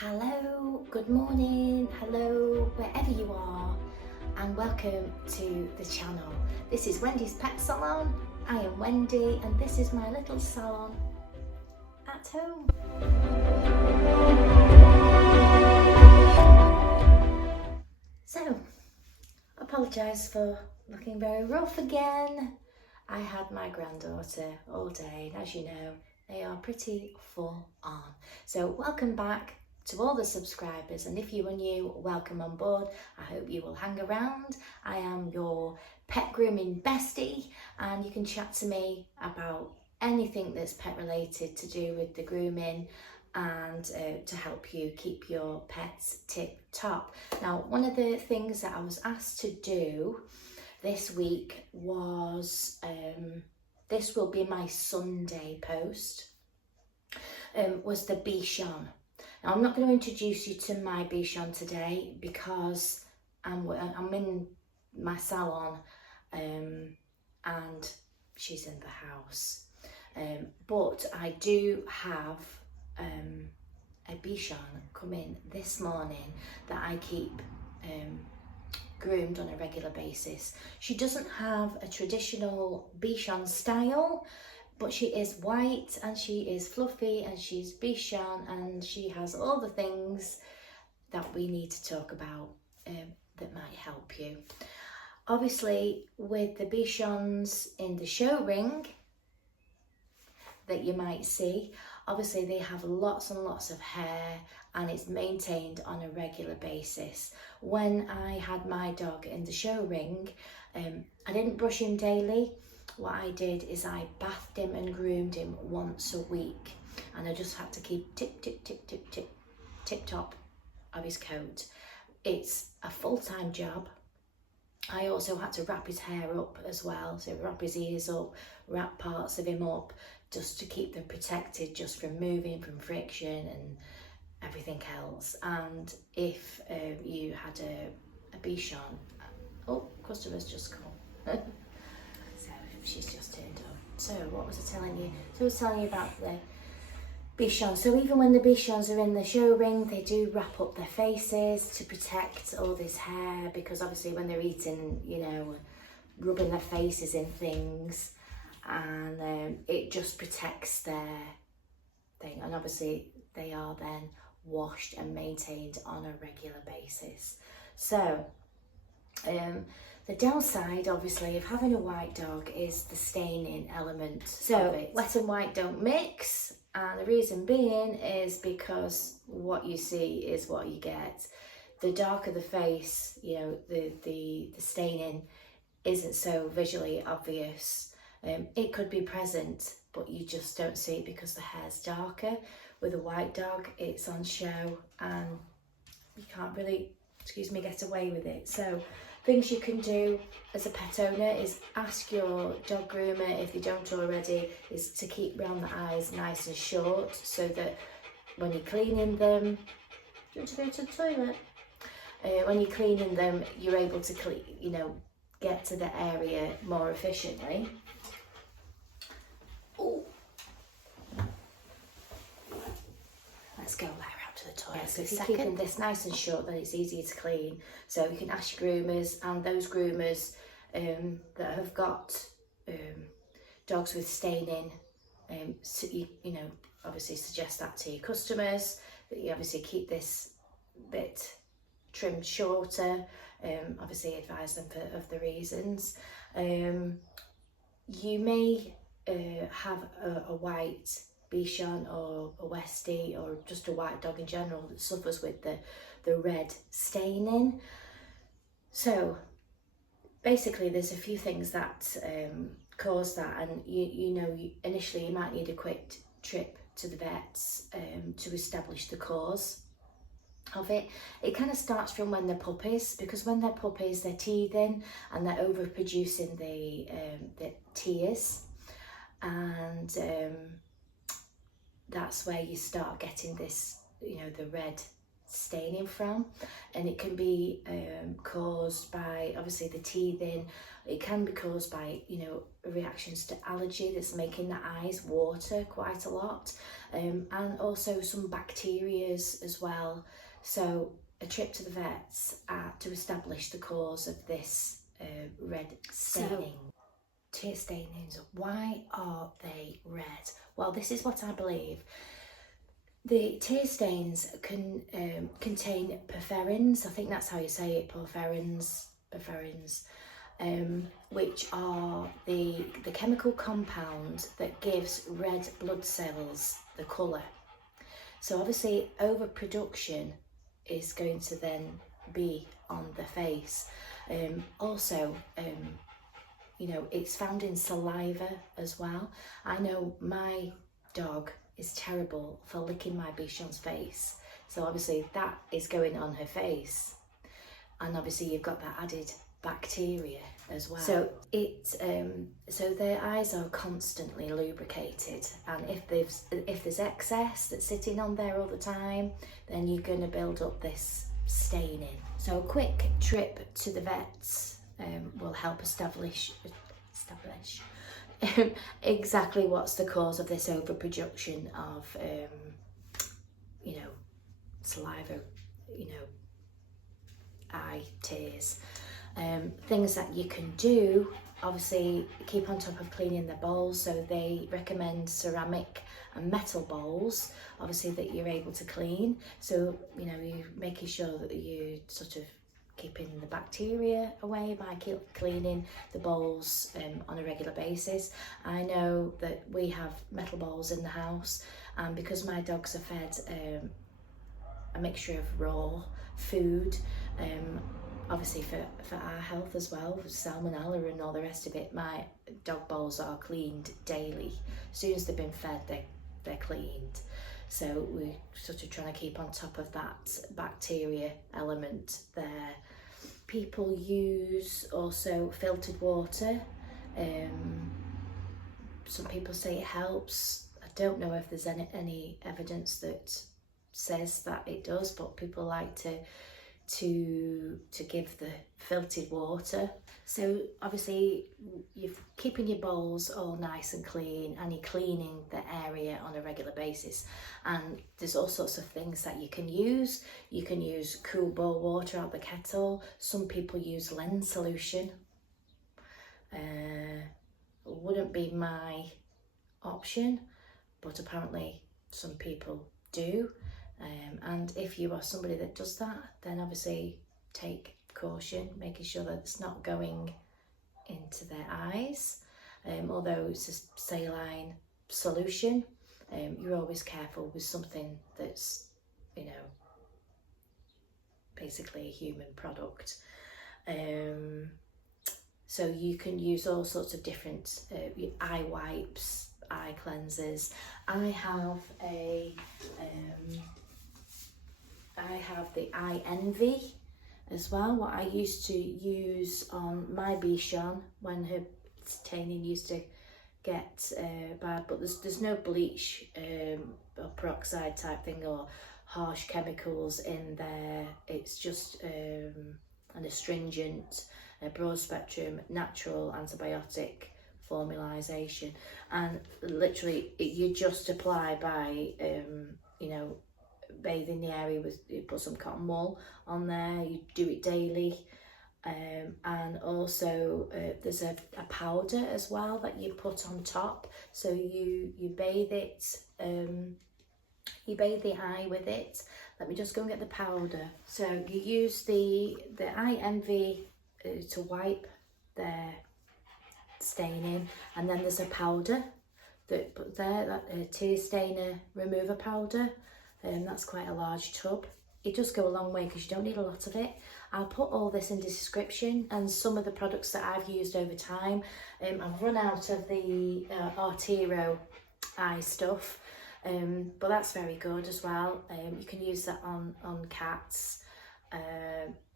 Hello, good morning, hello, wherever you are, and welcome to the channel. This is Wendy's Pet Salon. I am Wendy, and this is my little salon at home. So, apologise for looking very rough again. I had my granddaughter all day, and as you know, they are pretty full on. So welcome back to all the subscribers, and if you are new, welcome on board. I hope you will hang around. I am your pet grooming bestie, and you can chat to me about anything that's pet related to do with the grooming and to help you keep your pets tip top. Now, one of the things that I was asked to do this week was, this will be my Sunday post, was the bichon. Now, I'm not going to introduce you to my bichon today because I'm in my salon and she's in the house. But I do have a bichon coming this morning that I keep groomed on a regular basis. She doesn't have a traditional bichon style, but she is white and she is fluffy and she's bichon and she has all the things that we need to talk about that might help you. Obviously, with the bichons in the show ring that you might see, obviously they have lots and lots of hair and it's maintained on a regular basis. When I had my dog in the show ring, I didn't brush him daily. What I did is I bathed him and groomed him once a week, and I just had to keep tip top of his coat. It's a full-time job. I also had to wrap his hair up as well, so wrap his ears up, wrap parts of him up, just to keep them protected just from moving, from friction and everything else. And if you had a bichon, oh, customer's just come. So she's just turned up. So what was I telling you? So I was telling you about the bichon. So even when the bichons are in the show ring, they do wrap up their faces to protect all this hair, because obviously when they're eating, you know, rubbing their faces in things, and it just protects their thing. And obviously they are then washed and maintained on a regular basis. So the downside, obviously, of having a white dog is the staining element. So wet and white don't mix, and the reason being is because what you see is what you get. The darker the face, you know, the staining isn't so visually obvious. It could be present, but you just don't see it because the hair's darker. With a white dog, it's on show and you can't really, get away with it. So things you can do as a pet owner is ask your dog groomer, if they don't already, is to keep round the eyes nice and short, so that when you're cleaning them, do you want to go to the toilet? When you're cleaning them, you're able to get to the area more efficiently. Oh, let's go out to the toilet. Yeah, so if you're keeping this nice and short, then it's easier to clean. So you can ask your groomers, and those groomers that have got dogs with staining, so you obviously suggest that to your customers, that you obviously keep this bit trimmed shorter. Obviously advise them of the reasons. You may have a white bichon or a Westie, or just a white dog in general, that suffers with the red staining. So basically there's a few things that cause that, and initially you might need a quick trip to the vets to establish the cause of it. It kind of starts from when they're puppies, because when they're puppies they're teething and they're overproducing the tears, and that's where you start getting this, the red staining from, and it can be caused by obviously the teething. It can be caused by, you know, reactions to allergy that's making the eyes water quite a lot, and also some bacterias as well. So a trip to the vets to establish the cause of this red staining. So, tear stainings, why are they red? Well, this is what I believe. The tear stains can contain porphyrins, I think that's how you say it, porphyrins, which are the chemical compound that gives red blood cells the colour. So obviously overproduction is going to then be on the face. Also, you know, it's found in saliva as well. I know my dog is terrible for licking my bichon's face, so obviously that is going on her face, and obviously you've got that added bacteria as well. So so their eyes are constantly lubricated, and if there's excess that's sitting on there all the time, then you're going to build up this staining. So a quick trip to the vets will help establish exactly what's the cause of this overproduction of you know, saliva, you know, eye tears. Things that you can do, obviously keep on top of cleaning the bowls, so they recommend ceramic and metal bowls, obviously, that you're able to clean. So, you know, you're making sure that you sort of keeping the bacteria away by cleaning the bowls on a regular basis. I know that we have metal bowls in the house, and because my dogs are fed a mixture of raw food, obviously for our health as well, salmonella and all the rest of it, my dog bowls are cleaned daily. As soon as they've been fed, they're cleaned. So we're sort of trying to keep on top of that bacteria element there. People use also filtered water. Some people say it helps. I don't know if there's any evidence that says that it does, but people like to give the filtered water. So obviously you're keeping your bowls all nice and clean, and you're cleaning the area on a regular basis. And there's all sorts of things that you can use. You can use cool bowl water out the kettle. Some people use lens solution. Wouldn't be my option, but apparently some people do. And if you are somebody that does that, then obviously take caution, making sure that it's not going into their eyes. Although it's a saline solution, you're always careful with something that's, you know, basically a human product. So you can use all sorts of different eye wipes, eye cleansers. I have the Eye Envy as well, what I used to use on my bichon when her staining used to get bad, but there's no bleach or peroxide type thing or harsh chemicals in there. It's just an astringent, broad spectrum, natural antibiotic formalisation, and literally you just apply by you know, bathing the area with, you put some cotton wool on there, you do it daily. And also there's a powder as well that you put on top, so you bathe it, you bathe the eye with it. Let me just go and get the powder. So you use the Eye Envy to wipe their staining, and then there's a powder that tear stainer remover powder. That's quite a large tub. It does go a long way because you don't need a lot of it. I'll put all this in the description, and some of the products that I've used over time. I've run out of the Artero eye stuff, but that's very good as well. You can use that on cats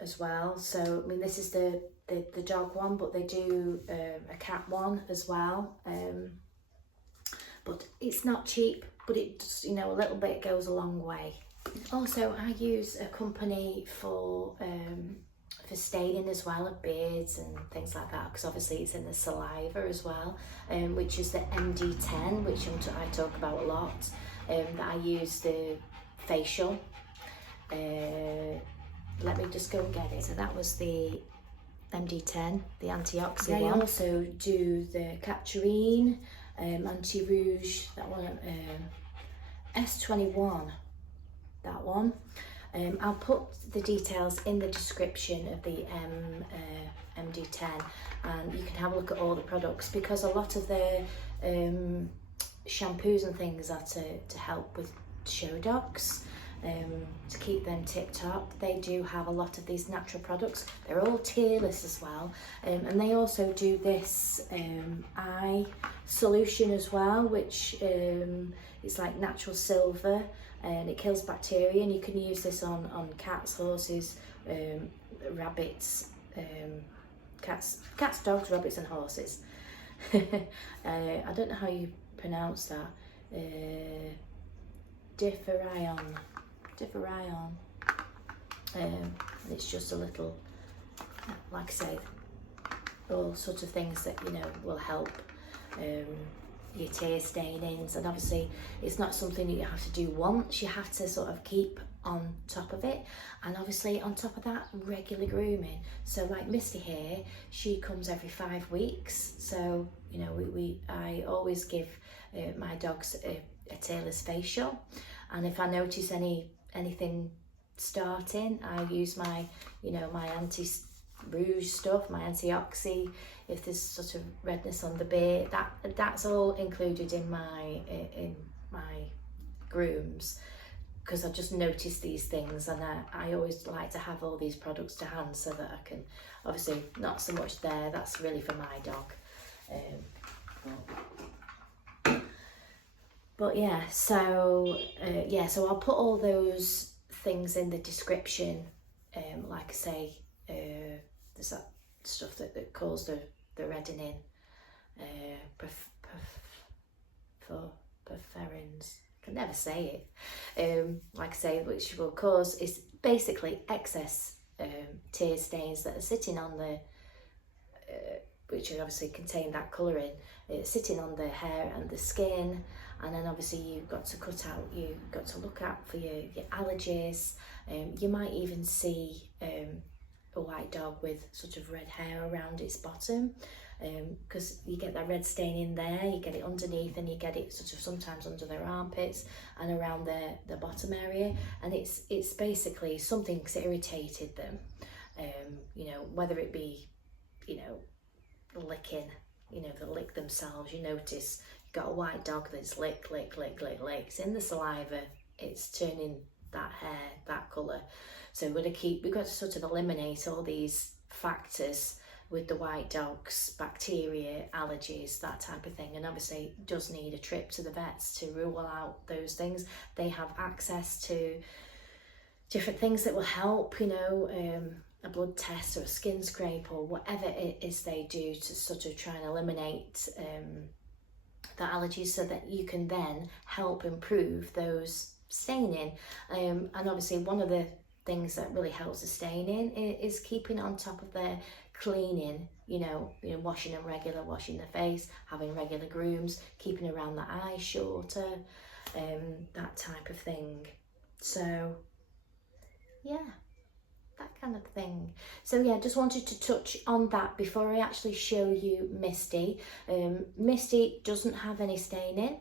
as well. So I mean, this is the dog one, but they do a cat one as well. But it's not cheap, but it just, you know, a little bit goes a long way. Also, I use a company for staining as well of beards and things like that, because obviously it's in the saliva as well, which is the MD10, which I talk about a lot, that I use the facial. Let me just go and get it. So that was the MD10, the antioxidant one. They also do the Capturine, anti-rouge, that one, S21, that one. I'll put the details in the description of the MD10, and you can have a look at all the products, because a lot of the shampoos and things are to help with show dogs, to keep them tip top. They do have a lot of these natural products. They're all tearless as well, and they also do this eye solution as well, which is like natural silver, and it kills bacteria, and you can use this on cats, horses, rabbits, cats, dogs, rabbits and horses. I don't know how you pronounce that. Differion. And it's just a little, like I say, all sorts of things that, you know, will help your tear stainings. And obviously it's not something that you have to do once, you have to sort of keep on top of it. And obviously on top of that, regular grooming. So like Misty here, she comes every 5 weeks, so you know, I always give my dogs a tailless facial, and if I notice anything starting, I use my, you know, my anti-rouge stuff, my anti-oxy. If there's sort of redness on the beard, that's all included in my grooms, because I just notice these things, and I always like to have all these products to hand, so that I can, obviously not so much there, that's really for my dog. But yeah, so so I'll put all those things in the description. Like I say, there's that stuff that causes the reddening, porphyrins. I can never say it. Like I say, which will cause, is basically excess tear stains that are sitting on the, which obviously contain that colouring, sitting on the hair and the skin. And then obviously you've got to cut out, you've got to look out for your allergies. You might even see a white dog with sort of red hair around its bottom, because you get that red stain in there, you get it underneath, and you get it sort of sometimes under their armpits and around the bottom area. And it's basically something's irritated them, you know, whether it be, you know, licking, you know, they lick themselves. You notice you've got a white dog that's lick. It's in the saliva, it's turning that hair that colour. So we've got to sort of eliminate all these factors with the white dogs, bacteria, allergies, that type of thing. And obviously it does need a trip to the vets to rule out those things. They have access to different things that will help, you know, a blood test or a skin scrape or whatever it is they do to sort of try and eliminate the allergies, so that you can then help improve those staining. And obviously one of the things that really helps the staining is keeping on top of their cleaning, you know, washing them regular, washing the face, having regular grooms, keeping around the eyes shorter, that type of thing. So yeah, that kind of thing. So yeah, just wanted to touch on that before I actually show you Misty. Misty doesn't have any staining,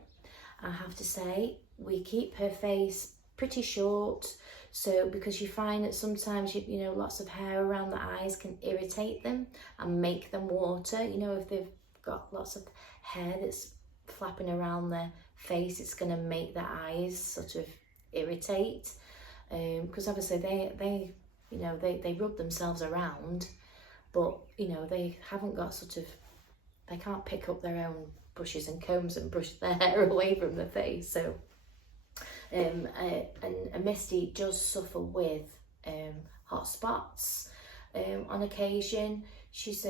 I have to say. We keep her face pretty short, so because you find that sometimes you know, lots of hair around the eyes can irritate them and make them water. You know, if they've got lots of hair that's flapping around their face, it's going to make their eyes sort of irritate, because obviously they you know, they rub themselves around, but you know, they haven't got sort of, they can't pick up their own brushes and combs and brush their hair away from the face. So and Misty does suffer with hot spots on occasion. She's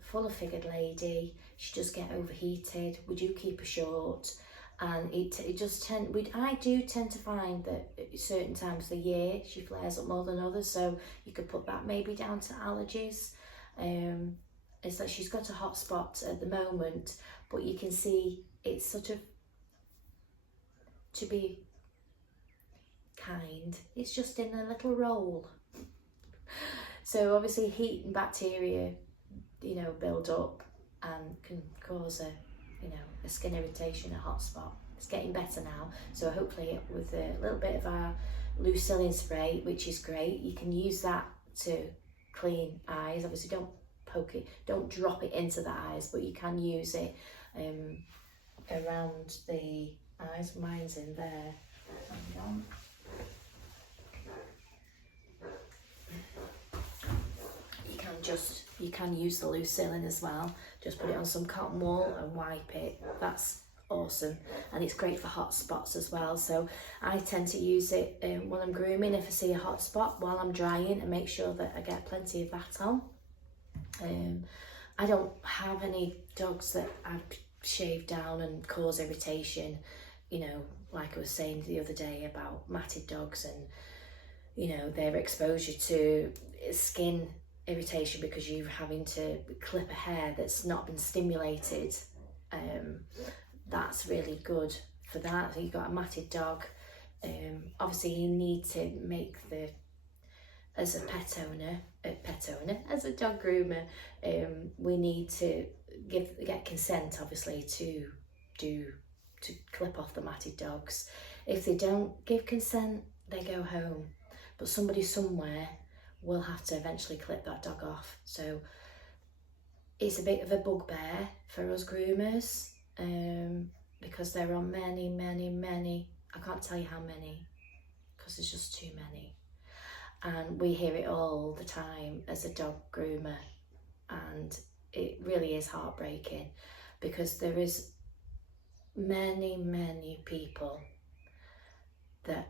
full of figured lady, she does get overheated. We do keep her short, And I do tend to find that at certain times of the year she flares up more than others, so you could put that maybe down to allergies. It's that she's got a hot spot at the moment, but you can see it's sort of, to be kind, it's just in a little roll. So obviously heat and bacteria, you know, build up and can cause a skin irritation, a hot spot. It's getting better now, so hopefully with a little bit of our Lucillin spray, which is great, you can use that to clean eyes. Obviously don't poke it, don't drop it into the eyes, but you can use it around the eyes. Mine's in there. Hang on. You can use the Lucillin as well. Just put it on some cotton wool and wipe it. That's awesome, and it's great for hot spots as well. So I tend to use it when I'm grooming, if I see a hot spot, while I'm drying, and make sure that I get plenty of that on. I don't have any dogs that I've shaved down and cause irritation, you know, like I was saying the other day about matted dogs and, you know, their exposure to skin irritation because you're having to clip a hair that's not been stimulated. That's really good for that. So you've got a matted dog. Obviously you need to make as a as a dog groomer, we need to get consent, obviously, to clip off the matted dogs. If they don't give consent, they go home, but somebody somewhere will have to eventually clip that dog off. So it's a bit of a bugbear for us groomers, because there are many, I can't tell you how many, because there's just too many. And we hear it all the time as a dog groomer, and it really is heartbreaking, because there is many people that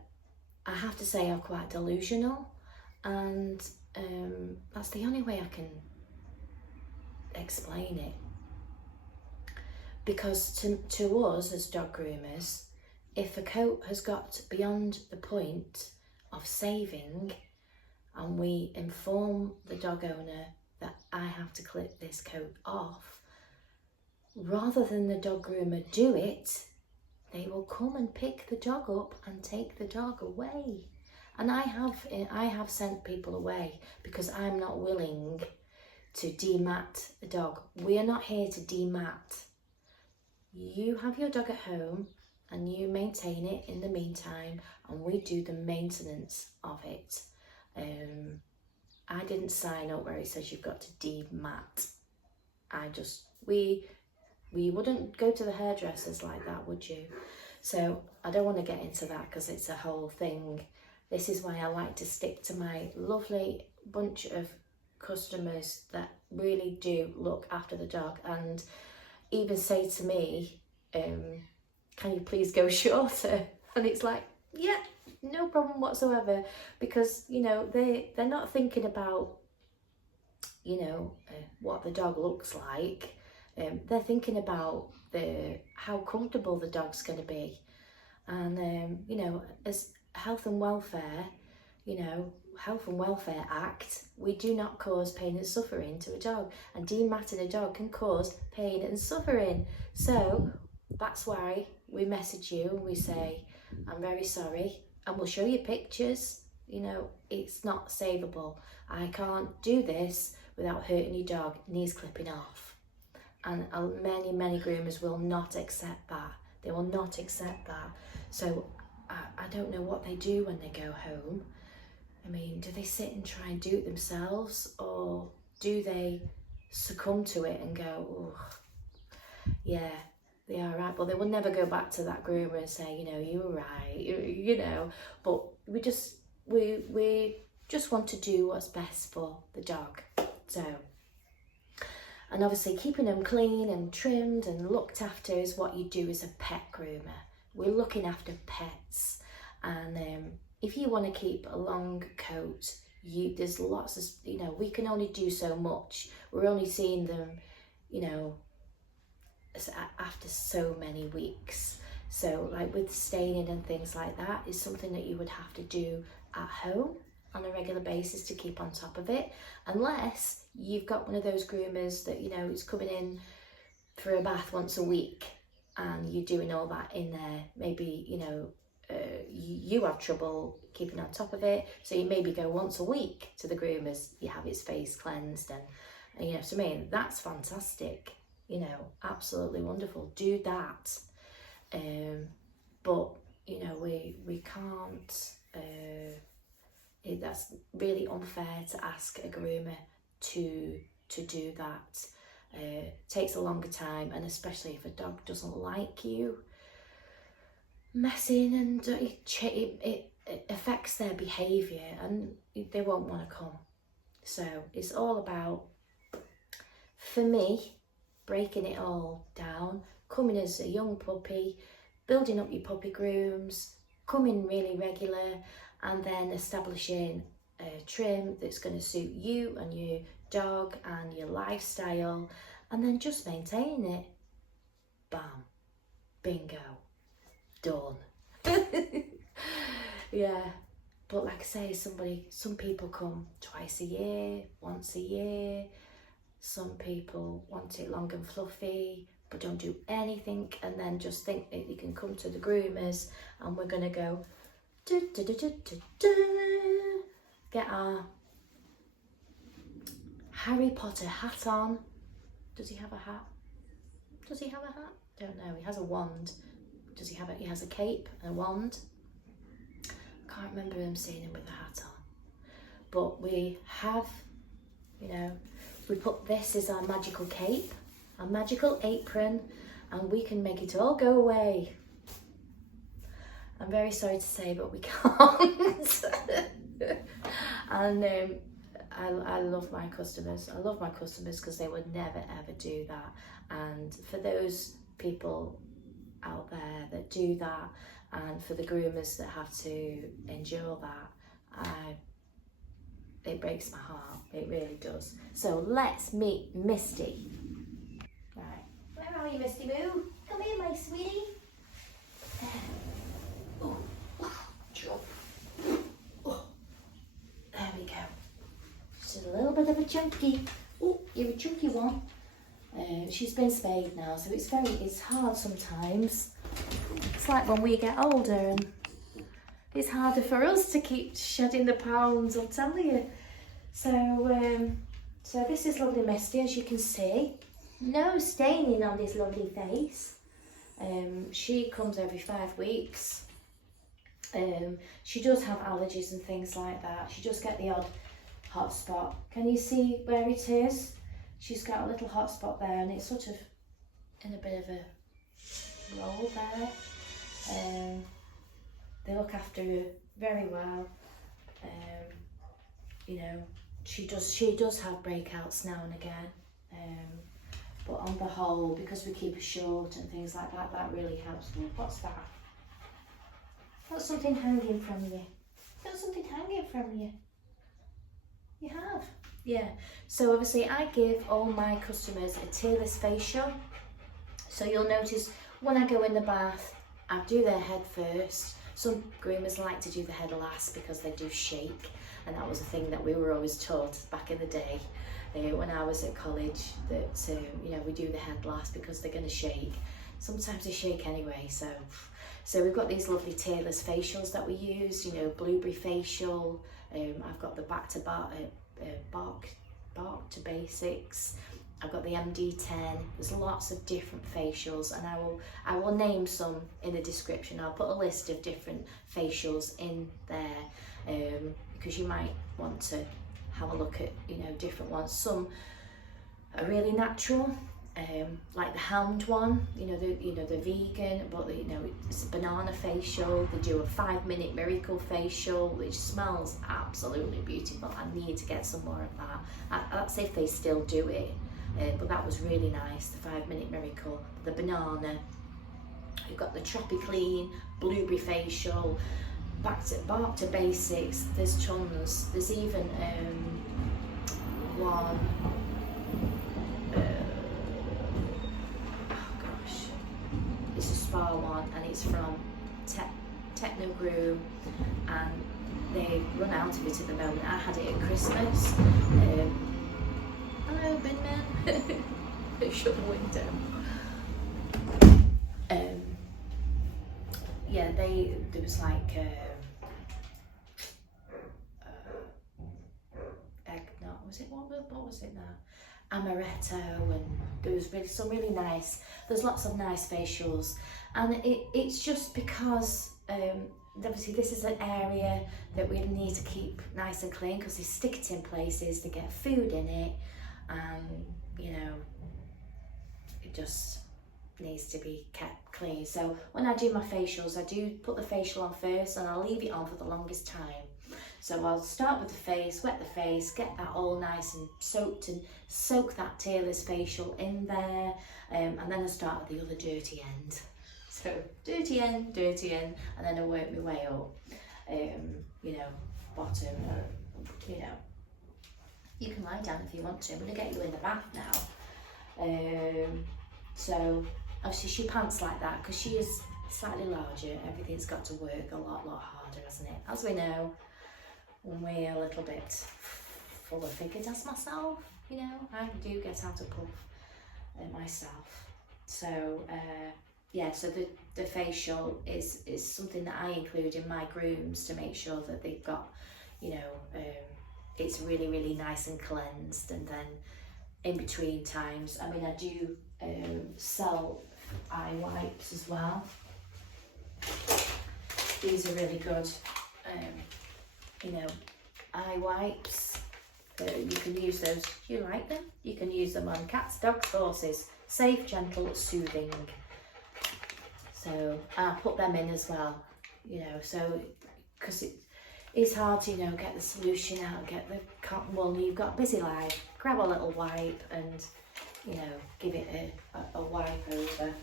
I have to say are quite delusional, and that's the only way I can explain it. Because to us as dog groomers, if a coat has got beyond the point of saving, and we inform the dog owner that I have to clip this coat off, rather than the dog groomer do it, they will come and pick the dog up and take the dog away. And I have sent people away because I'm not willing to demat a dog. We are not here to demat. You have your dog at home and you maintain it in the meantime, and we do the maintenance of it. I didn't sign up where it says you've got to demat. We wouldn't go to the hairdressers like that, would you? So I don't want to get into that because it's a whole thing. This is why I like to stick to my lovely bunch of customers that really do look after the dog, and even say to me, can you please go shorter? And it's like, yeah, no problem whatsoever, because, you know, they're not thinking about, you know, what the dog looks like. They're thinking about how comfortable the dog's going to be. And, you know, as Health and Welfare, you know, Health and Welfare Act, we do not cause pain and suffering to a dog, and dematting a dog can cause pain and suffering. So that's why we message you and we say, I'm very sorry, and we'll show you pictures. You know, it's not savable. I can't do this without hurting your dog. It needs clipping off. And many groomers will not accept that. They will not accept that. So I don't know what they do when they go home. I mean, do they sit and try and do it themselves, or do they succumb to it and go, oh, yeah, they are right, but they will never go back to that groomer and say, you know, you were right, you know. But we just want to do what's best for the dog. So, and obviously keeping them clean and trimmed and looked after is what you do as a pet groomer. We're looking after pets, and if you want to keep a long coat, there's lots of, you know, we can only do so much. We're only seeing them, you know, after so many weeks. So like with staining and things like that is something that you would have to do at home on a regular basis to keep on top of it, unless you've got one of those groomers that, you know, is coming in for a bath once a week and you're doing all that in there. Maybe, you know, you have trouble keeping on top of it, so you maybe go once a week to the groomers, you have his face cleansed, and you know what I mean, that's fantastic, you know, absolutely wonderful, do that. But you know, we can't, that's really unfair to ask a groomer to do that. Takes a longer time, and especially if a dog doesn't like you messing, and it affects their behaviour and they won't want to come. So it's all about, for me, breaking it all down, coming as a young puppy, building up your puppy grooms, coming really regular, and then establishing a trim that's going to suit you and your dog and your lifestyle, and then just maintaining it. Bam, bingo, done. Yeah, but like I say, some people come twice a year, once a year. Some people want it long and fluffy but don't do anything, and then just think that you can come to the groomers and we're gonna go get our Harry Potter hat on. Does he have a hat? Does he have a hat? Don't know. He has a wand. Does he have it? He has a cape and a wand. Can't remember him seeing him with a hat on. But we have, you know, we put this as our magical cape, our magical apron, and we can make it all go away. I'm very sorry to say, but we can't. And I love my customers. I love my customers because they would never ever do that. And for those people out there that do that, and for the groomers that have to endure that, it breaks my heart. It really does. So let's meet Misty. Right, where are you, Misty Moo? Come here, my sweetie. Oh, jump. Oh, there we go. She's a little bit of a chunky. Oh, you're a chunky one. She's been spayed now, so it's hard sometimes. It's like when we get older, and it's harder for us to keep shedding the pounds, I'll tell you. So, so this is lovely Misty, as you can see. No staining on this lovely face. She comes every 5 weeks. She does have allergies and things like that. She does get the odd hot spot. Can you see where it is? She's got a little hot spot there, and it's sort of in a bit of a roll there. They look after her very well. You know, she does have breakouts now and again. But on the whole, because we keep her short and things like that, that really helps. What's that? Got something hanging from you. Got something hanging from you. You have? Yeah. So obviously I give all my customers a tearless facial. So you'll notice when I go in the bath, I do their head first. Some groomers like to do the head last because they do shake. And that was a thing that we were always taught back in the day when I was at college, that you know, we do the head last because they're going to shake. Sometimes they shake anyway. So we've got these lovely tearless facials that we use. You know, blueberry facial. I've got the back to basics. I've got the MD10. There's lots of different facials, and I will name some in the description. I'll put a list of different facials in there, because you might want to have a look at, you know, different ones. Some are really natural, like the Hound one. You know, the vegan, but you know, it's a banana facial. They do a 5-minute miracle facial, which smells absolutely beautiful. I need to get some more of that. That's if they still do it. But that was really nice, the 5-minute miracle. The banana. You've got the Troppy Clean, blueberry facial, back to basics. There's tons. There's even one. Oh gosh, it's spa one, and it's from Technogroom, and they run out of it at the moment. I had it at Christmas. Hello, bin man. Shut the window. Yeah, there was like eggnog, was it, what was it now? Amaretto, and there was some really nice, there's lots of nice facials, and it's just because obviously this is an area that we need to keep nice and clean, because they stick it in places, they get food in it, and you know, it just needs to be kept clean. So when I do my facials, I do put the facial on first, and I'll leave it on for the longest time. So I'll start with the face, wet the face, get that all nice and soaked, and soak that tailless facial in there, and then I start at the other dirty end. So dirty end, and then I work my way up, you know, bottom, you know. You can lie down if you want to. I'm going to get you in the bath now. So obviously she pants like that because she is slightly larger. Everything's got to work a lot harder, hasn't it? As we know, when we're a little bit fuller figured as myself, you know, I do get out of puff myself. So yeah, so the facial is something that I include in my grooms to make sure that they've got, you know, it's really nice and cleansed. And then in between times, I mean, I do sell eye wipes as well. These are really good, you know, eye wipes. You can use those. Do you like them? You can use them on cats, dogs, horses. Safe, gentle, soothing. So I put them in as well, you know, so because it's hard to, you know, get the solution out, get the cotton wool. You've got a busy life. Grab a little wipe and, you know, give it a wipe over.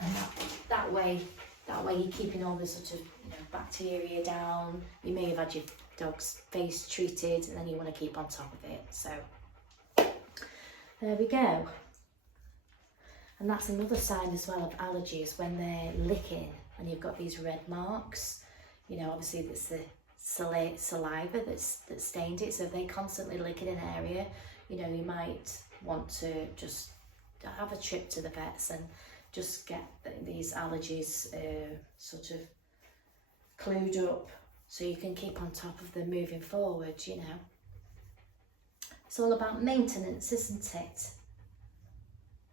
And that way you're keeping all the sort of, you know, bacteria down. You may have had your dog's face treated, and then you want to keep on top of it. So there we go. And that's another sign as well of allergies, when they're licking and you've got these red marks. You know, obviously it's the saliva that's stained it. So if they constantly lick in an area, you know, you might want to just have a trip to the vets and just get these allergies sort of clued up, so you can keep on top of them moving forward, you know. It's all about maintenance, isn't it?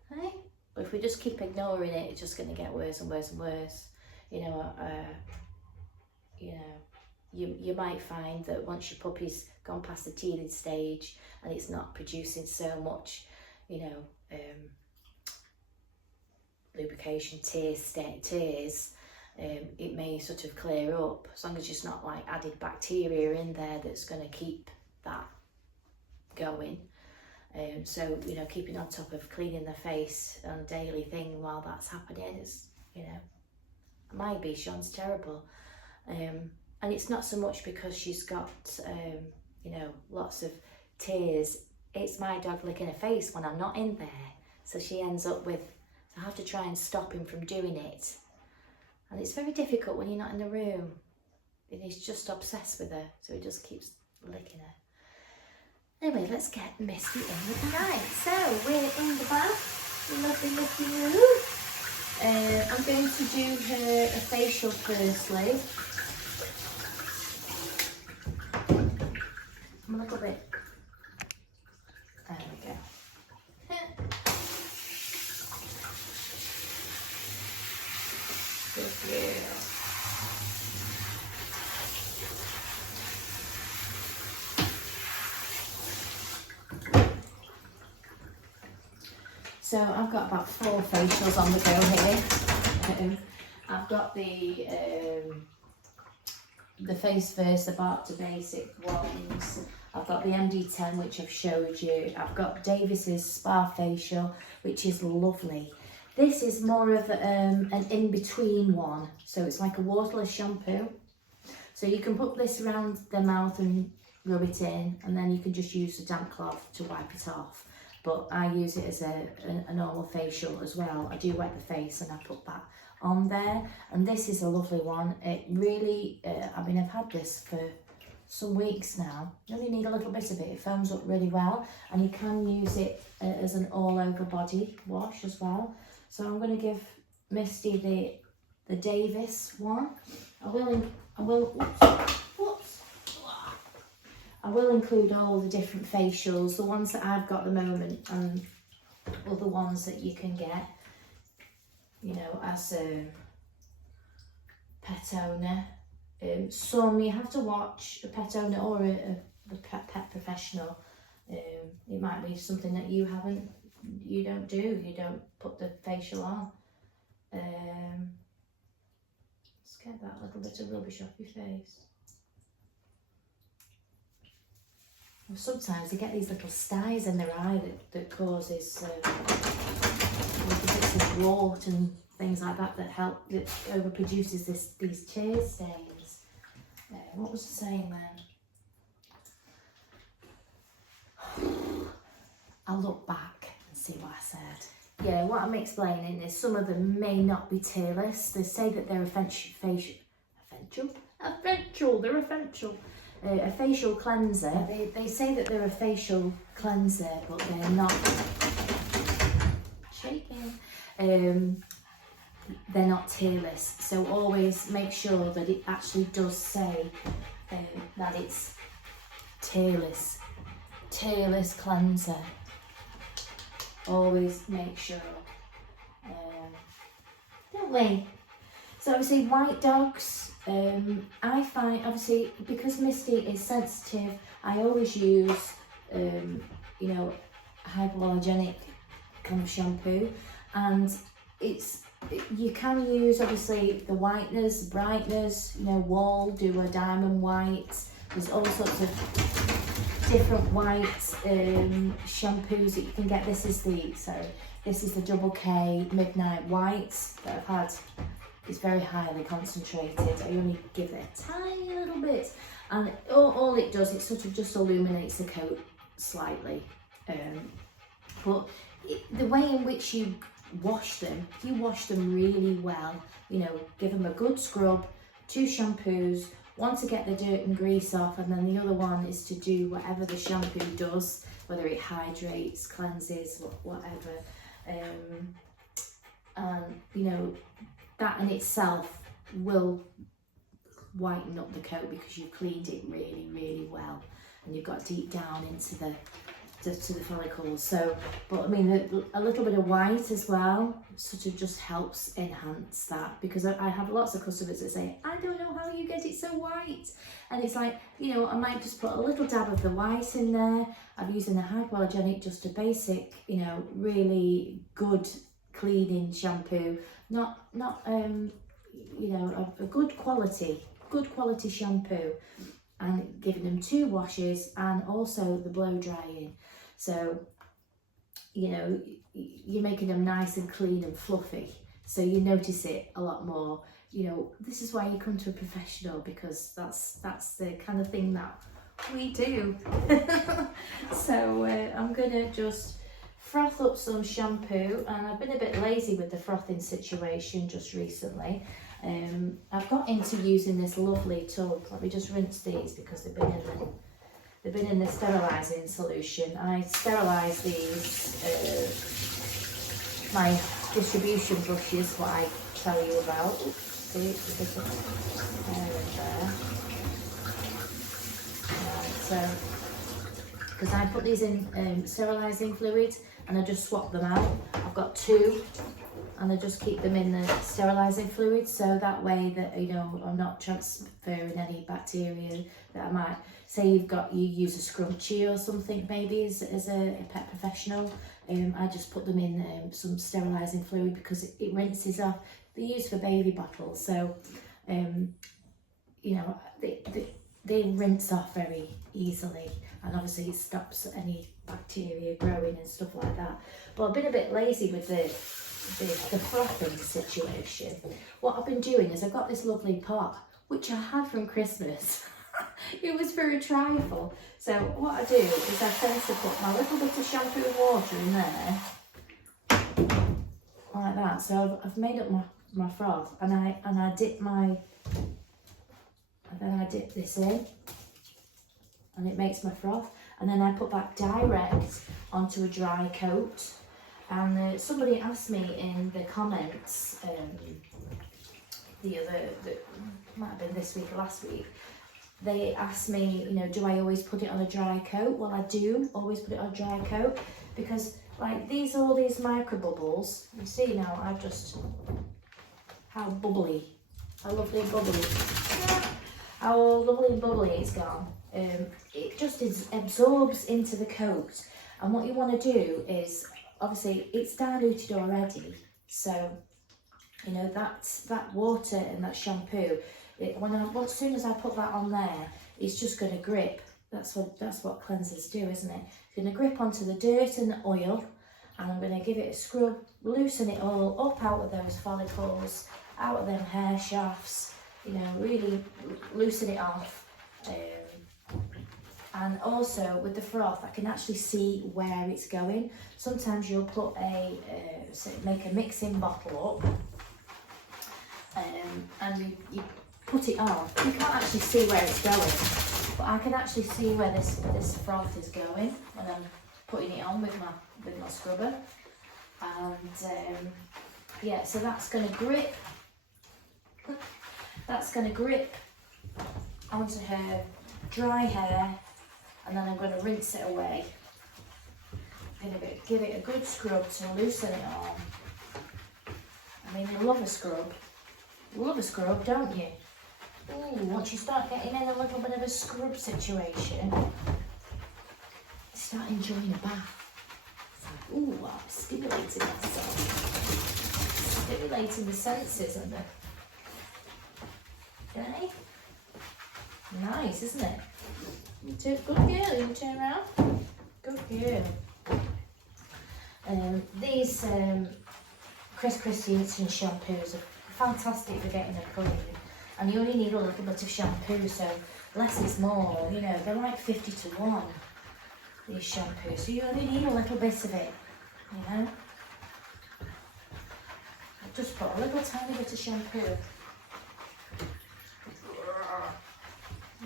Hey? But if we just keep ignoring it, it's just going to get worse and worse and worse. You know, you might find that once your puppy's gone past the teething stage and it's not producing so much, you know, lubrication, tears, it may sort of clear up, as long as there's not like added bacteria in there that's going to keep that going. So, you know, keeping on top of cleaning the face on a daily thing while that's happening is, you know, my bichon's terrible. And it's not so much because she's got, you know, lots of tears. It's my dog licking her face when I'm not in there. So she ends up with, I have to try and stop him from doing it. And it's very difficult when you're not in the room. And he's just obsessed with her, so he just keeps licking her. Anyway, let's get Misty in with the night. So we're in the bath. Lovely room. I'm going to do her a facial firstly. I'm a little bit. There we go. Good girl. So I've got about 4 facials on the go here. I've got the face first, the Bark to Basic ones. I've got the MD10, which I've showed you. I've got Davis's Spa Facial, which is lovely. This is more of an in-between one. So it's like a waterless shampoo. So you can put this around the mouth and rub it in, and then you can just use a damp cloth to wipe it off. but I use it as a normal facial as well. I do wet the face and I put that on there, and this is a lovely one. It really, I mean, I've had this for some weeks now. You only need a little bit of it. It foams up really well, and you can use it as an all over body wash as well. So I'm going to give Misty the Davis one. I will include all the different facials, the ones that I've got at the moment and other ones that you can get, you know, as a pet owner. Some you have to watch a pet owner or a pet professional. It might be something that you don't do. You don't put the facial on. Let's get that little bit of rubbish off your face. Sometimes they get these little styes in their eye that causes bits of wart and things like that that overproduces these tear stains. What was I saying then? I'll look back and see what I said. Yeah, what I'm explaining is some of them may not be tearless. They say that they're a facial cleanser. They say that they're a facial cleanser, but they're not. Shaking. They're not tearless. So always make sure that it actually does say that it's tearless cleanser. Always make sure, don't we? So obviously white dogs, I find, obviously because Misty is sensitive, I always use, you know, hypoallergenic kind of shampoo, and you can use obviously the whiteness, brightness, you know, Wall do a diamond white. There's all sorts of different white shampoos that you can get. This is the double K midnight white that I've had. It's very highly concentrated. I only give it a tiny little bit, and all it does, it sort of just illuminates the coat slightly. But the way in which you wash them, if you wash them really well, you know, give them a good scrub, 2 shampoos, one to get the dirt and grease off, and then the other one is to do whatever the shampoo does, whether it hydrates, cleanses, whatever. And you know, that in itself will whiten up the coat because you've cleaned it really, really well, and you've got deep down into the follicles. So, but I mean, a little bit of white as well sort of just helps enhance that, because I have lots of customers that say, I don't know how you get it so white, and it's like, you know, I might just put a little dab of the white in there. I'm using a hypoallergenic, just a basic, you know, really good cleaning shampoo, not you know, a good quality shampoo, and giving them 2 washes and also the blow drying. So, you know, you're making them nice and clean and fluffy, so you notice it a lot more. You know, this is why you come to a professional, because that's the kind of thing that we do. So I'm gonna just froth up some shampoo, and I've been a bit lazy with the frothing situation just recently. I've got into using this lovely tub. Let me just rinse these because they've been in the sterilising solution. I sterilise these, my distribution brushes, what I tell you about. Oops, see, it's a bit of hair in there. Right, so, because I put these in sterilising fluid, and I just swap them out. I've got 2, and I just keep them in the sterilising fluid, so that way that, you know, I'm not transferring any bacteria that I might, say you use a scrunchie or something maybe as a pet professional. I just put them in some sterilising fluid because it rinses off. They're used for baby bottles, so you know, they rinse off very easily, and obviously it stops any bacteria growing and stuff like that. But I've been a bit lazy with the frothing situation. What I've been doing is I've got this lovely pot which I had from Christmas. It was for a trifle. So what I do is I tend to put my little bit of shampoo and water in there, like that. So I've made up my froth, and I dip this in, and it makes my froth, and then I put that direct onto a dry coat. And somebody asked me in the comments might have been this week or last week, they asked me, you know, do I always put it on a dry coat? Well, I do always put it on a dry coat, because like all these micro bubbles, you see now, I've just, how lovely bubbly, how lovely and bubbly it's gone. It just absorbs into the coat, and what you want to do is, obviously it's diluted already, so you know that water and that shampoo, as soon as I put that on there, it's just going to grip. That's what cleansers do, isn't it? It's going to grip onto the dirt and the oil, and I'm going to give it a scrub, loosen it all up out of those follicles, out of them hair shafts, you know, really loosen it off. And also with the froth, I can actually see where it's going. Sometimes you'll put make a mixing bottle up, and you put it on. You can't actually see where it's going, but I can actually see where this froth is going when I'm putting it on with my scrubber. And yeah, so that's going to grip. That's going to grip onto her dry hair, and then I'm going to rinse it away. I'm going to give it a good scrub to loosen it on. I mean, you love a scrub. You love a scrub, don't you? Ooh, once you start getting in a little bit of a scrub situation, you start enjoying a bath. It's like, ooh, I'm stimulating myself. Stimulating the senses and the... Okay? Nice, isn't it? Good girl, you turn around. Good girl. These Chris Christensen shampoos are fantastic for getting a clean, and you only need a little bit of shampoo, so less is more. You know, they're like 50 to 1, these shampoos, so you only need a little bit of it, you know. I've just put a little tiny bit of shampoo.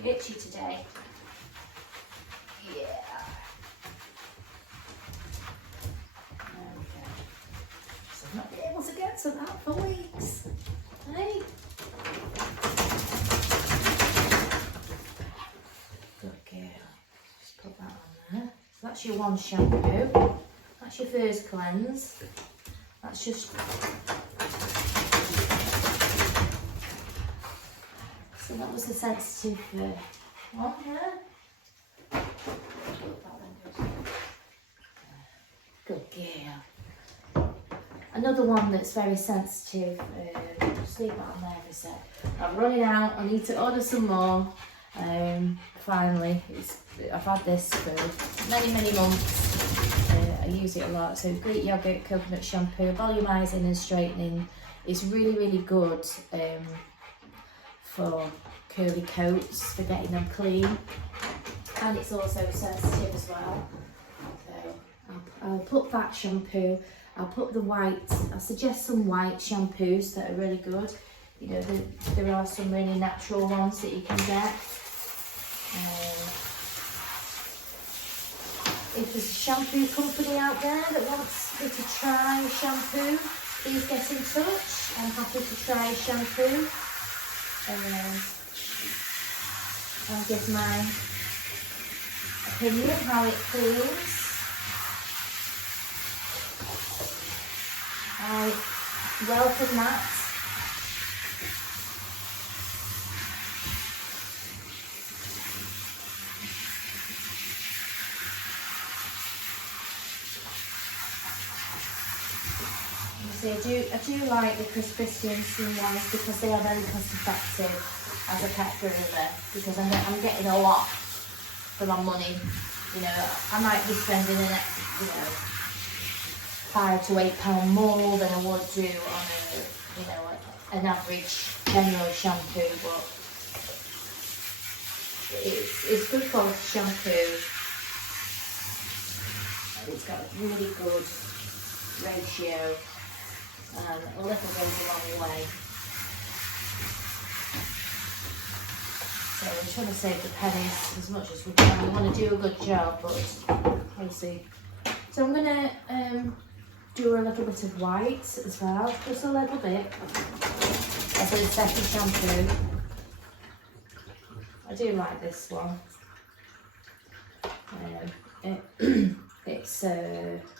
You're itchy today. Yeah. There we go. So I've not been able to get to that for weeks. Hey? Good girl. Just put that on there. So that's your one shampoo. That's your first cleanse. That's just... So that was the sensitive one there. Good girl. Another one that's very sensitive, just leave that on there for a sec. I'm running out, I need to order some more. Finally, I've had this for many months. I use it a lot. So Greek yogurt coconut shampoo, volumizing and straightening. It's really good for curly coats, for getting them clean, and it's also sensitive as well. So I'll put that shampoo, I'll put the white, I'll suggest some white shampoos that are really good. You know, there are some really natural ones that you can get. If there's a shampoo company out there that wants me to try shampoo, please get in touch. I'm happy to try a shampoo. I'll give my opinion how it feels. I welcome that. I do like the Chris Christensen ones because they are very cost effective as a pet groomer, because I'm getting a lot for my money. You know, I might be spending an extra, £5 to £8 more than I would do on an average general shampoo, but it's good quality shampoo. It's got a really good ratio, and a little goes a long way. So we're trying to save the pennies as much as we can. We want to do a good job, but we'll see. So I'm going to do a little bit of white as well, just a little bit. As a second shampoo. I do like this one. It's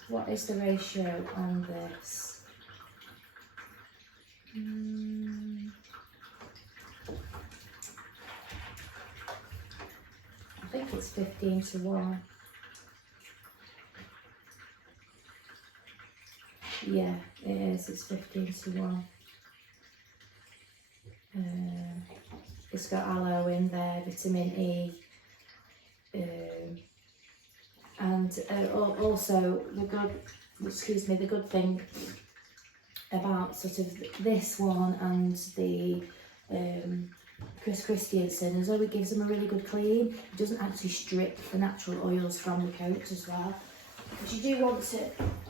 what is the ratio on this? I think it's 15:1. Yeah, it is. It's 15:1. It's got aloe in there, vitamin E, and also the good thing about sort of this one and the Christiansen is it gives them a really good clean. It doesn't actually strip the natural oils from the coat as well, because you do want to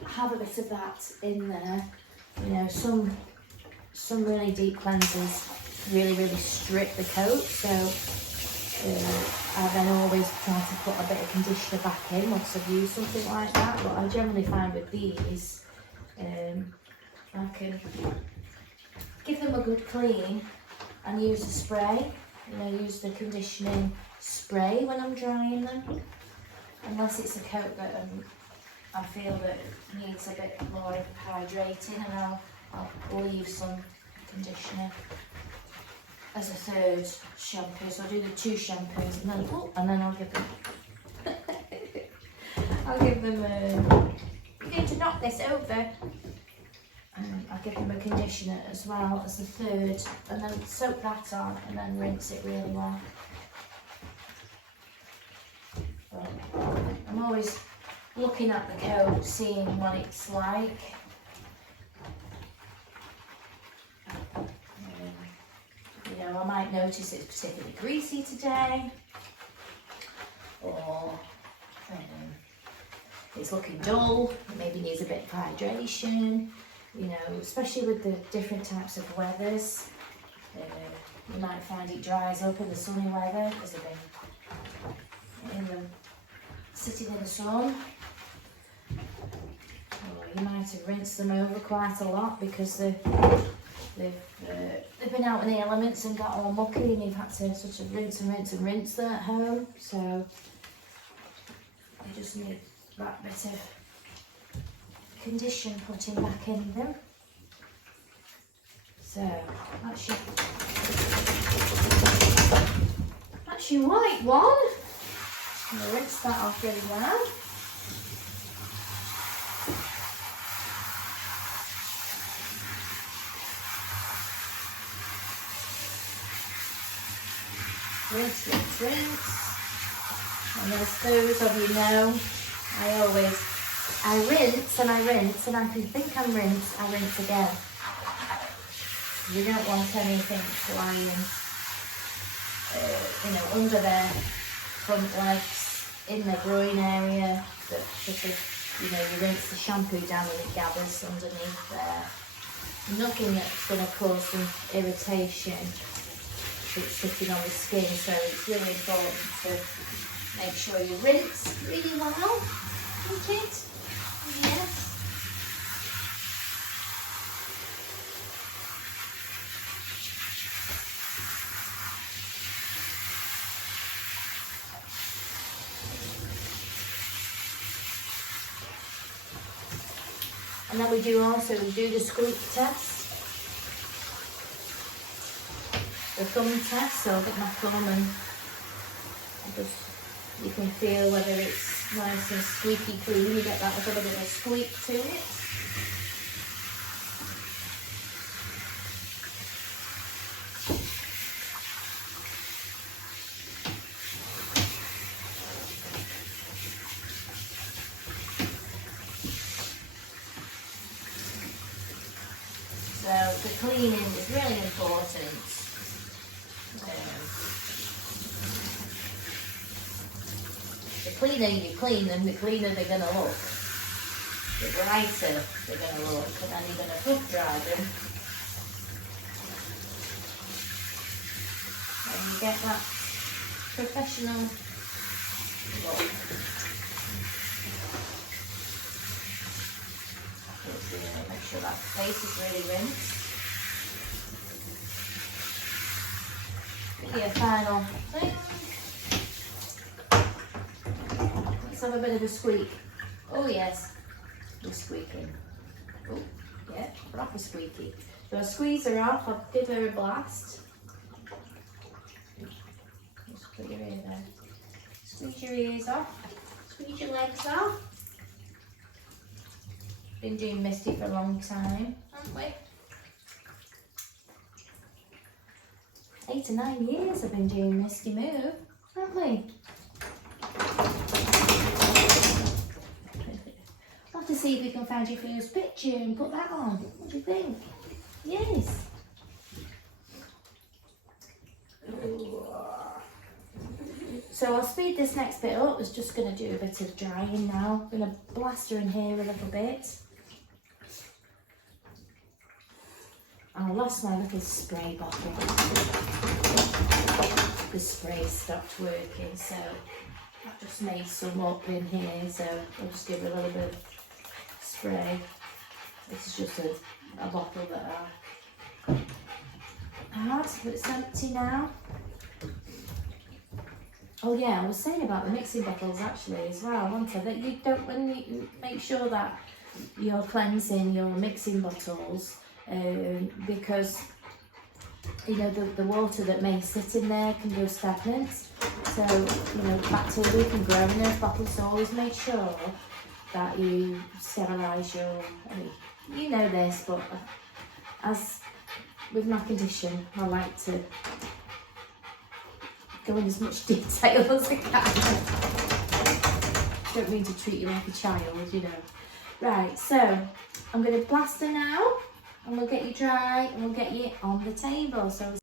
have a bit of that in there. You know, some really deep cleansers really strip the coat, so I then always try to put a bit of conditioner back in once I've used something like that. But I generally find with these, I can give them a good clean and use the spray. You know, use the conditioning spray when I'm drying them, unless it's a coat that I feel that needs a bit more hydrating, and I'll leave some conditioner as a third shampoo. So I'll do the 2 shampoos, and then I'll give them you need to knock this over. I'll give them a conditioner as well as the third, and then soak that on and then rinse it really well. But I'm always looking at the coat, seeing what it's like. You know, I might notice it's particularly greasy today, or it's looking dull, it maybe needs a bit of hydration. You know, especially with the different types of weathers, you might find it dries up in the sunny weather because they've been sitting in the sun. Or you might have rinsed them over quite a lot because they've been out in the elements and got all mucky, and you've had to sort of rinse them at home. So you just need that bit of condition putting back in them. So that's your white one. Just going to rinse that off really well. Rinse. And as those of you know, I rinse and I rinse, and I can think I'm rinsed, I rinse again. You don't want anything flying, you know, under their front legs, in the groin area, that sort of, you know, you rinse the shampoo down and it gathers underneath there. Nothing that's going to cause some irritation that's sitting on the skin, so it's really important to make sure you rinse really well, isn't it? Yes. And then we do the squeak test, the thumb test. So I'll get my thumb and you can feel whether it's nice and squeaky clean. You get that little bit of a squeak to it. So the cleaning is really important. cleaner you clean them, the cleaner they're going to look. The brighter they're going to look, and then you're going to hoof dry them. And you get that professional look. Make sure that face is really rinsed. Your final thing. Let's have a bit of a squeak. Oh yes, we're squeaking. Oh yeah, proper squeaky. So I squeeze her off, I'll give her a blast. Just put your ear there. Squeeze your ears off. Squeeze your legs off. Been doing Misty for a long time, haven't we? 8 or 9 years I've been doing Misty Move, haven't we? I'll have to see if we can find your first picture and put that on. What do you think? Yes. So I'll speed this next bit up. I was just going to do a bit of drying now. I'm going to blast her in here a little bit. I lost my little spray bottle. The spray stopped working, so I've just made some up in here, so I'll just give it a little bit of spray. This is just a bottle that I had, but it's empty now. Oh yeah, I was saying about the mixing bottles actually as well, wasn't I? That you don't, when you make sure that you're cleansing your mixing bottles, because you know the water that may sit in there can go stagnant, so you know bacteria can grow in those bottles, so always make sure that you sterilise your, I mean, you know this, but as with my condition I like to go in as much detail as I can. Don't mean to treat you like a child, you know. Right, so I'm going to blast her now, and we'll get you dry, and we'll get you on the table. So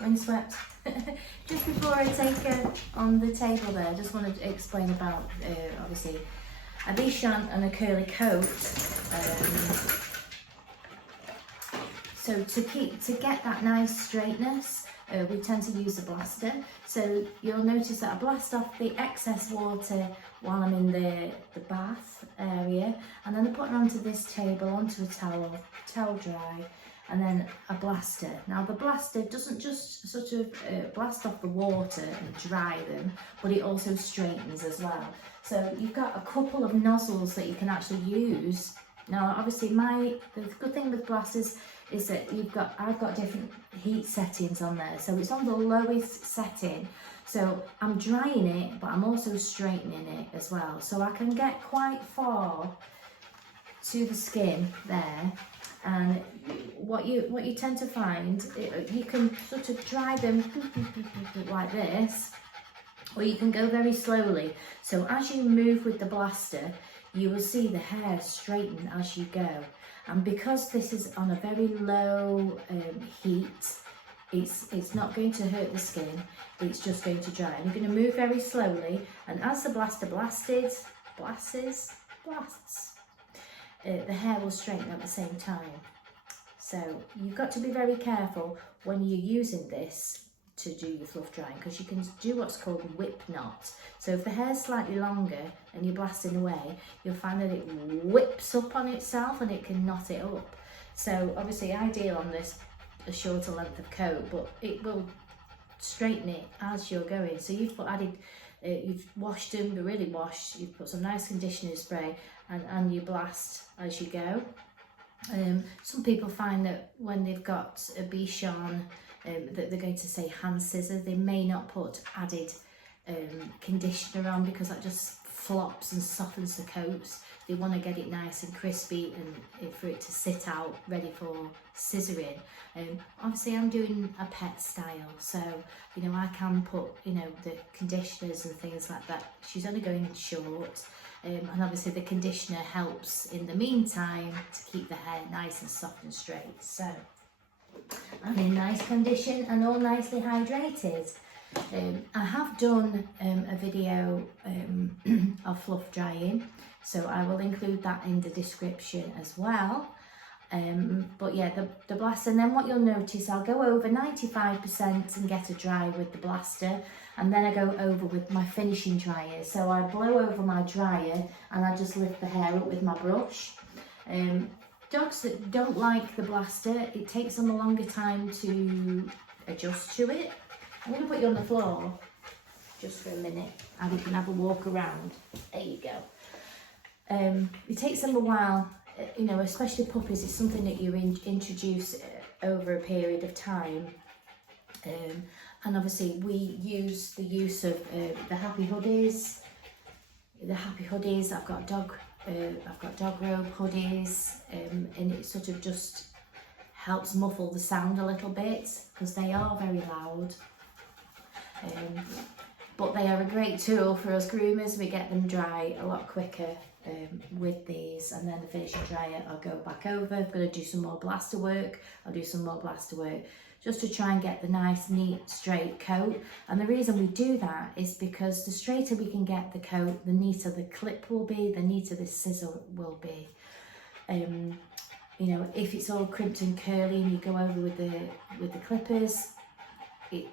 windswept. Just before I take her on the table there, I just wanted to explain about obviously a bichon and a curly coat. So to get that nice straightness, we tend to use a blaster. So you'll notice that I blast off the excess water while I'm in the bath area, and then I put it onto this table, onto a towel dry, and then a blaster. Now the blaster doesn't just sort of blast off the water and dry them, but it also straightens as well. So you've got a couple of nozzles that you can actually use. Now obviously the good thing with blasters is that I've got different heat settings on there. So it's on the lowest setting. So I'm drying it, but I'm also straightening it as well. So I can get quite far to the skin there. And what you tend to find, you can sort of dry them like this, or you can go very slowly. So as you move with the blaster, you will see the hair straighten as you go. And because this is on a very low heat, it's not going to hurt the skin, it's just going to dry. And you're going to move very slowly, and as the blaster blasts, the hair will straighten at the same time. So you've got to be very careful when you're using this to do your fluff drying, because you can do what's called whip knot. So if the hair's slightly longer and you're blasting away, you'll find that it whips up on itself and it can knot it up. So obviously ideal on this a shorter length of coat, but it will straighten it as you're going. So you've you've washed them, they're really washed, you've put some nice conditioner spray, and you blast as you go. Some people find that when they've got a bichon, that they're going to say hand scissors, they may not put added conditioner on, because that just flops and softens the coats. They want to get it nice and crispy and for it to sit out ready for scissoring. Obviously I'm doing a pet style, so you know, I can put, you know, the conditioners and things like that. She's only going short, and obviously the conditioner helps in the meantime to keep the hair nice and soft and straight. So I'm in nice condition and all nicely hydrated. I have done a video of fluff drying, so I will include that in the description as well. But yeah, the blaster, and then what you'll notice, I'll go over 95% and get a dry with the blaster, and then I go over with my finishing dryer. So I blow over my dryer and I just lift the hair up with my brush. Dogs that don't like the blaster, it takes them a longer time to adjust to it. I'm going to put you on the floor just for a minute and we can have a walk around. There you go. It takes them a while, you know, especially puppies. It's something that you introduce over a period of time. And obviously we use of the happy hoodies. I've got dog robe hoodies, and it sort of just helps muffle the sound a little bit, because they are very loud. But they are a great tool for us groomers. We get them dry a lot quicker with these, and then the finishing dryer I'll go back over. I'm going to do some more blaster work. I'll do some more blaster work just to try and get the nice, neat, straight coat. And the reason we do that is because the straighter we can get the coat, the neater the clip will be, the neater the scissor will be. You know, if it's all crimped and curly and you go over with the clippers, it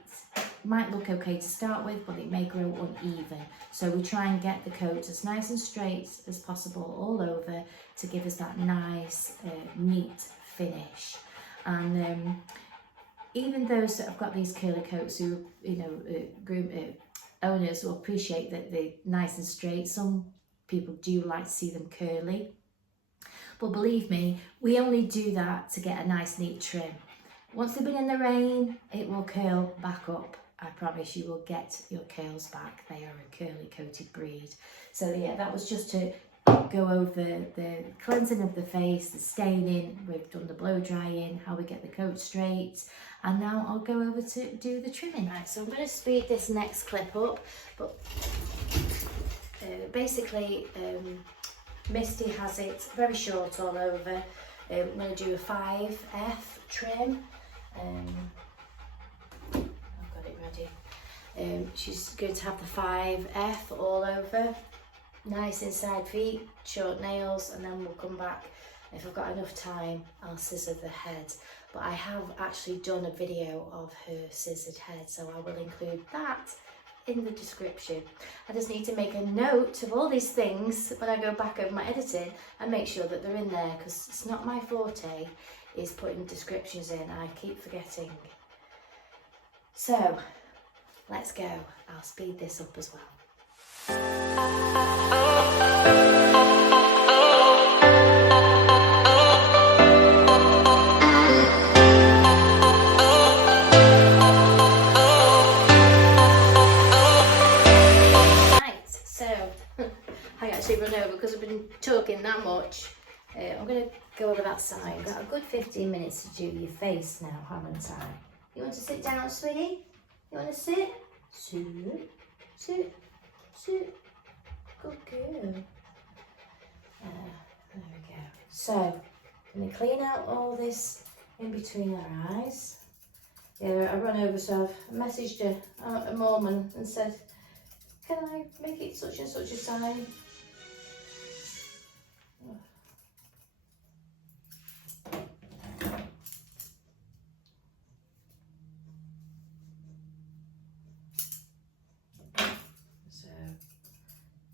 might look okay to start with, but it may grow uneven. So we try and get the coat as nice and straight as possible all over to give us that nice, neat finish. And even those that have got these curly coats, who, you know, owners will appreciate that they're nice and straight. Some people do like to see them curly. But believe me, we only do that to get a nice neat trim. Once they've been in the rain, it will curl back up. I promise you will get your curls back. They are a curly coated breed. So yeah, that was just to go over the cleansing of the face, the staining. We've done the blow drying, how we get the coat straight, and now I'll go over to do the trimming. Right, so I'm going to speed this next clip up, but basically Misty has it very short all over. I'm going to do a 5F trim. I've got it ready. She's going to have the 5F all over. Nice inside feet, short nails, and then we'll come back. If I've got enough time, I'll scissor the head. But I have actually done a video of her scissored head, so I will include that in the description. I just need to make a note of all these things when I go back over my editing and make sure that they're in there, because it's not my forte, is putting descriptions in. I keep forgetting. So let's go. I'll speed this up as well. that side. I've got a good 15 minutes to do your face now, haven't I? You want to sit down, sweetie? You want to sit? Sit, sit, sit. Good girl. There we go. So, I'm going to clean out all this in between our eyes. Yeah, I run over, so I've messaged a mum and said, can I make it such and such a time? So,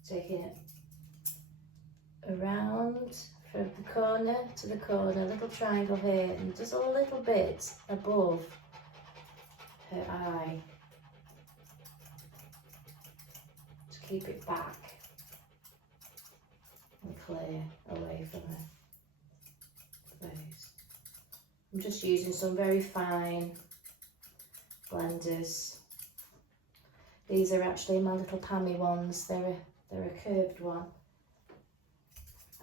taking it around from the corner to the corner, little triangle here, and just a little bit above her eye to keep it back and clear away from her face. I'm just using some very fine blenders. These are actually my little Pammy ones. They're a curved one.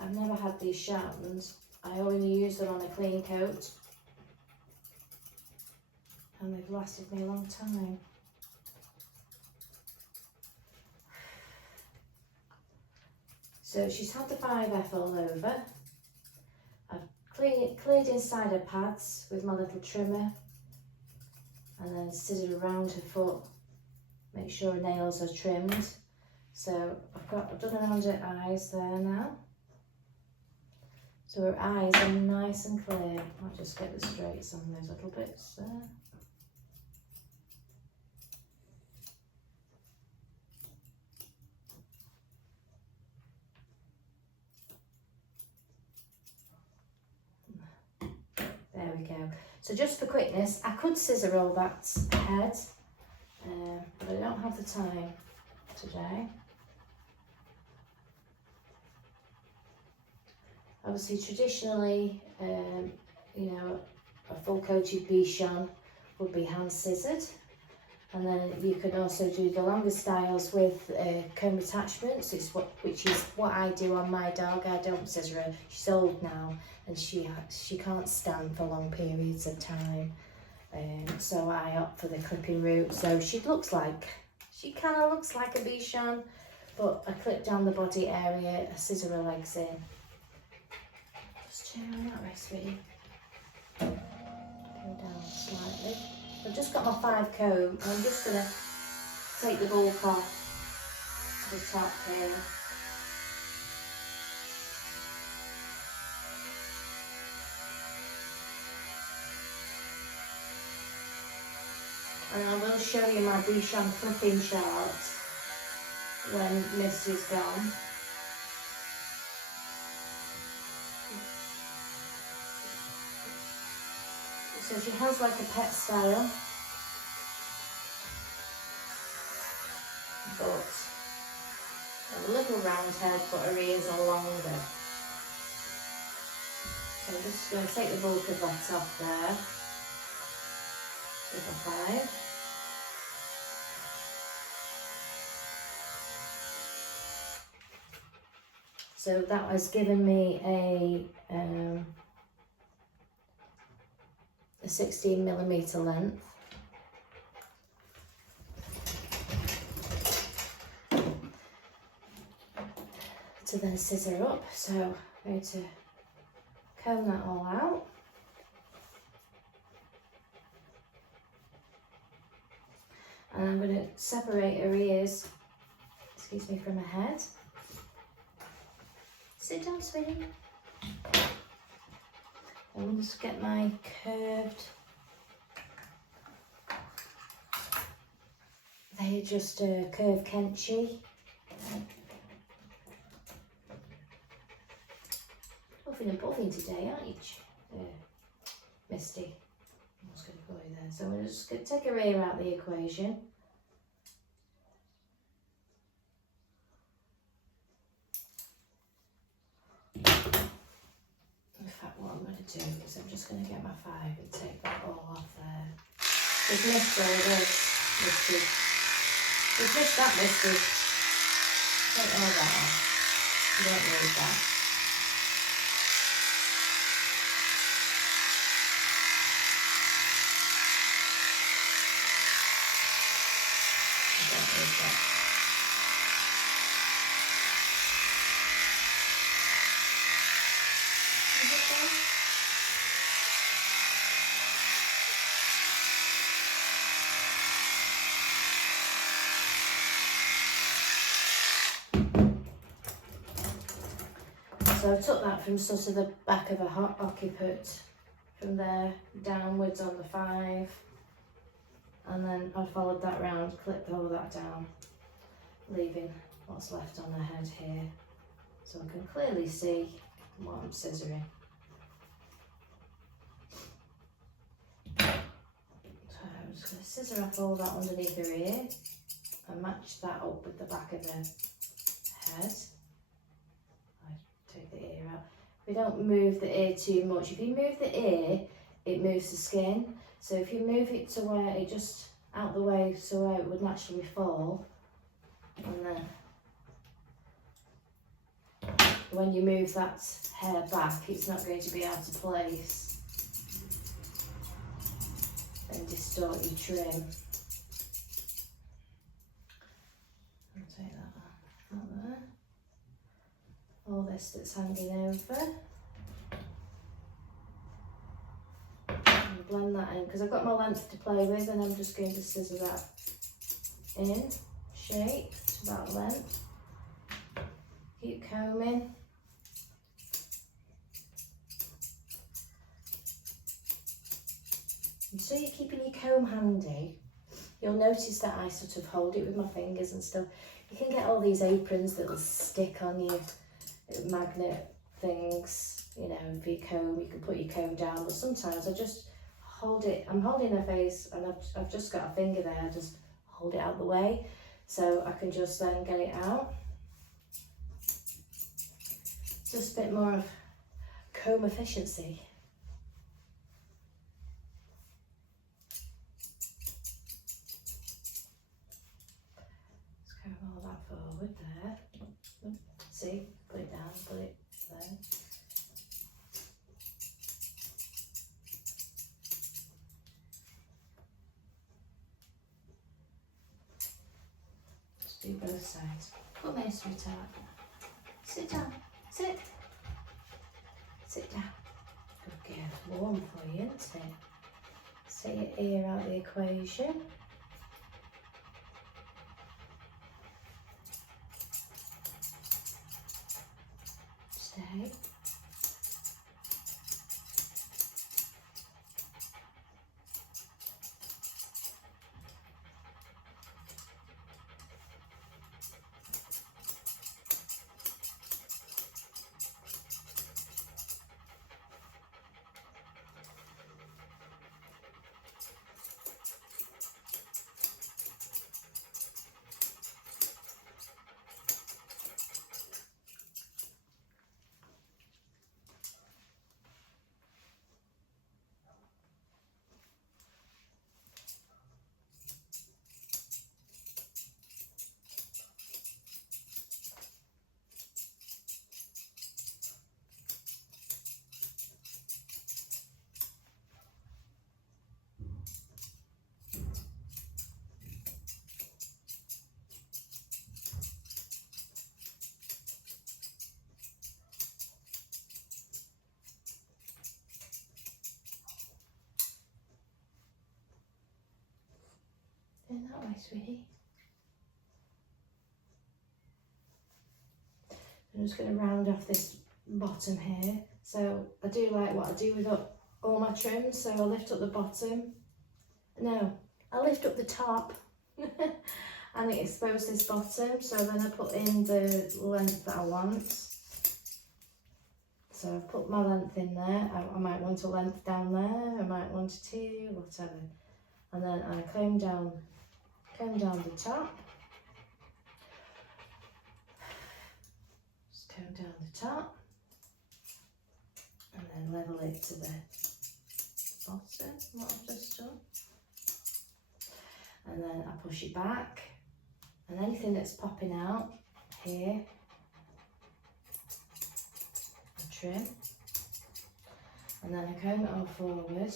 I've never had these sharpened. I only use them on a clean coat. And they've lasted me a long time. So she's had the 5F all over. I've cleared inside her pads with my little trimmer. And then scissored around her foot. Make sure her nails are trimmed. So I've done around her eyes there now. So her eyes are nice and clear. I'll just get the straights on those little bits there. There we go. So just for quickness, I could scissor all that head, but I don't have the time today. Obviously, traditionally, you know, a full coated bichon would be hand scissored, and then you can also do the longer styles with comb attachments, which is what I do on my dog. I don't scissor her. She's old now, and she can't stand for long periods of time, so I opt for the clipping route. So she kind of looks like a bichon, but I clip down the body area, I scissor her legs in. Just turn on that way, sweetie. Go down slightly. I've just got my 5 comb, and I'm just going to take the bulk off the top here. And I will show you my bichon clipping chart when mist is gone. So she has like a pet style, but a little round head, but her ears are longer. So I'm just going to take the bulk of that off there with a 5. So that has given me a 16mm length. To then scissor up, so I'm going to comb that all out. And I'm going to separate her ears, excuse me, from her head. Sit down, sweetie. I'll just get my curved, they're just a curved Kenchi. Nothing above in today, aren't you? Misty. I'm just going to put you there. So I'm just going to take her ear out of the equation. What I'm going to do is I'm just going to get my 5 and take that all off there. There's mist there, misty. There's mist that misty. Take all that off. You don't need that. So I took that from sort of the back of a hot occiput, from there downwards on the 5, and then I followed that round, clipped all that down, leaving what's left on the head here, so I can clearly see what I'm scissoring. So I'm just going to scissor off all that underneath her ear and match that up with the back of the head. Take the ear out. We don't move the ear too much. If you move the ear, it moves the skin. So if you move it to where it just out the way, so where it would naturally fall, and then when you move that hair back, it's not going to be out of place and distort your trim. I'll take that out there. All this that's hanging over. And blend that in, because I've got my length to play with, and I'm just going to scissor that in shape to that length. Keep combing. And so you're keeping your comb handy, you'll notice that I sort of hold it with my fingers and stuff. You can get all these aprons that will stick on you, magnet things, you know, for your comb. You can put your comb down, but sometimes I just hold it. I'm holding her face and I've just got a finger there, I just hold it out the way so I can just then get it out. Just a bit more of comb efficiency. Let's comb all that forward there. See? Put it down, put it there. Just do both sides. Come here, sweetheart. Sit down. Sit. Sit down. Good girl. It's warm for you, isn't it? Set your ear out of the equation. Stay. In that way, sweetie. I'm just going to round off this bottom here. So I do like what I do with all my trims. So I lift up the bottom. No, I lift up the top and it exposes this bottom. So then I put in the length that I want. So I've put my length in there. I might want a length down there. I might want a 2, whatever. And then I comb down the top. Just comb down the top. And then level it to the bottom, what I've just done. And then I push it back. And anything that's popping out here, I trim. And then I comb it all forward.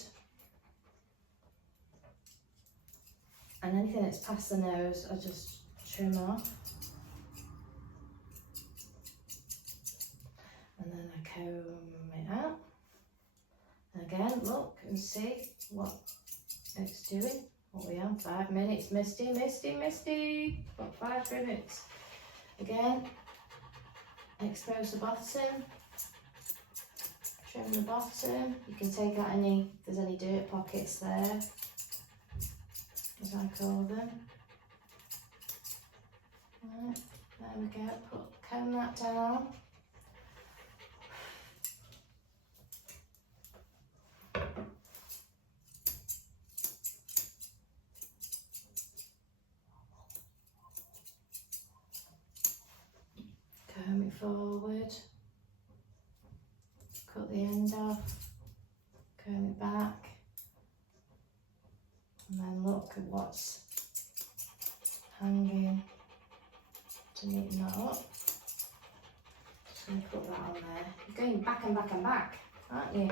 And anything that's past the nose, I just trim off. And then I comb it out. And again, look and see what it's doing. What we on? 5 minutes. Misty, misty, misty. Got 5 minutes. Again, expose the bottom. Trim the bottom. You can take out if there's any dirt pockets there, as I call them. Right, there we go. Comb that down. Comb it forward. Cut the end off. Comb it back. And then look at what's hanging to neaten that up. Just going to put that on there. You're going back and back and back, aren't you?